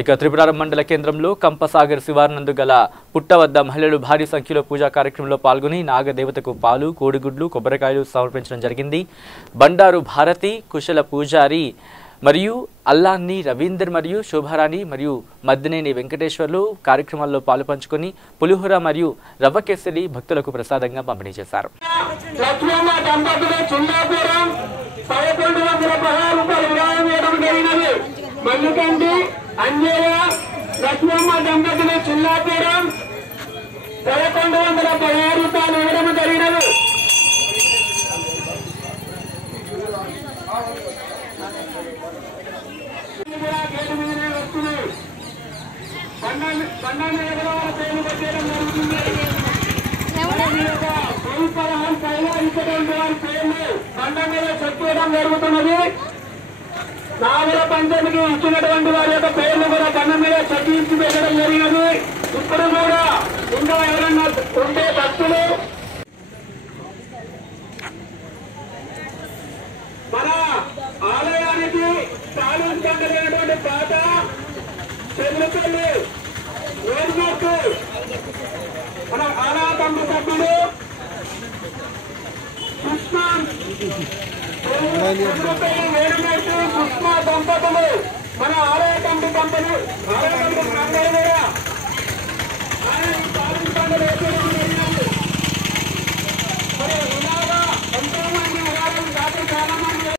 ఇక త్రిపురారం మండల కేంద్రంలో కంపసాగర్ శివార్నందు గల పుట్ట వద్ద మహిళలు భారీ సంఖ్యలో పూజా కార్యక్రమంలో పాల్గొని నాగదేవతకు పాలు, కోడిగుడ్లు, కొబ్బరికాయలు సమర్పించడం జరిగింది. బండారు భారతి, కుశల పూజారి మరియు అల్లాన్ని రవీందర్ మరియు శోభారాణి మరియు మద్దినేని వెంకటేశ్వర్లు కార్యక్రమాల్లో పాలుపంచుకొని పులిహోర మరియు రవ్వ కేసరి భక్తులకు ప్రసాదంగా పంపిణీ చేశారు. నాగుల పంచమికి ఇచ్చినటువంటి వారి యొక్క పేర్లు కూడా బండ మీద చర్చించి పెట్టడం జరిగినది. ఇప్పుడు కూడా ఇంకా ఎవరన్నా ఉంటే భక్తులు మన ఆలయానికి సాధించబడినటువంటి పాత చెరువుపల్లి వేరుమూర్తి మన ఆలయ కమిటీ సభ్యులు సుష్మా వేరుమూర్తి సుష్మా దంపతులు మన ఆలయ కమిటీ